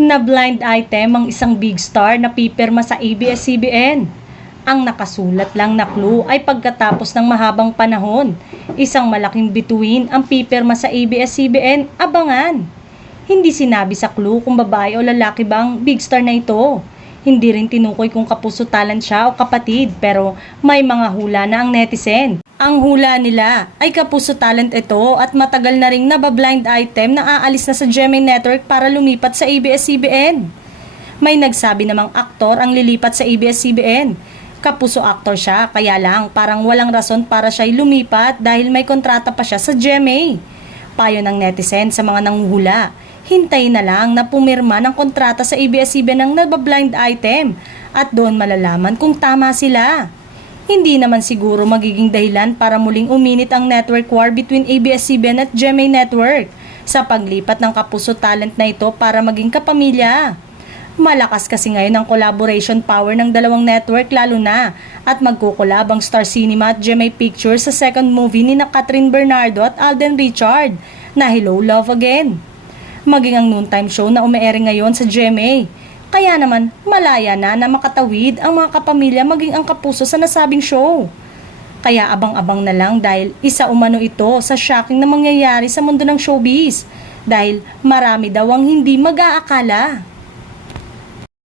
Na blind item ang isang big star na pipirma sa ABS-CBN. Ang nakasulat lang na clue ay pagkatapos ng mahabang panahon, isang malaking bituin ang pipirma sa ABS-CBN, abangan. Hindi sinabi sa clue kung babae o lalaki bang big star na ito. Hindi rin tinukoy kung kapuso talent siya o kapatid, pero may mga hula na ang netizen. Ang hula nila ay kapuso talent ito at matagal na ring nabablind item na aalis na sa GMA Network para lumipat sa ABS-CBN. May nagsabi namang aktor ang lilipat sa ABS-CBN. Kapuso aktor siya, kaya lang parang walang rason para siya'y lumipat dahil may kontrata pa siya sa GMA. Payo ng netizen sa mga nanguhula, hintay na lang na pumirma ng kontrata sa ABS-CBN ng nabablind item at doon malalaman kung tama sila. Hindi naman siguro magiging dahilan para muling uminit ang network war between ABS-CBN at GMA Network sa paglipat ng kapuso talent na ito para maging kapamilya. Malakas kasi ngayon ang collaboration power ng dalawang network lalo na at magkukulab ang Star Cinema at GMA Pictures sa second movie ni Catherine Bernardo at Alden Richard na Hello Love Again. Maging ang noontime show na umeere ngayon sa GMA. Kaya naman malaya na makatawid ang mga kapamilya maging ang kapuso sa nasabing show. Kaya abang-abang na lang dahil isa umano ito sa shocking na mangyayari sa mundo ng showbiz dahil marami daw ang hindi mag-aakala.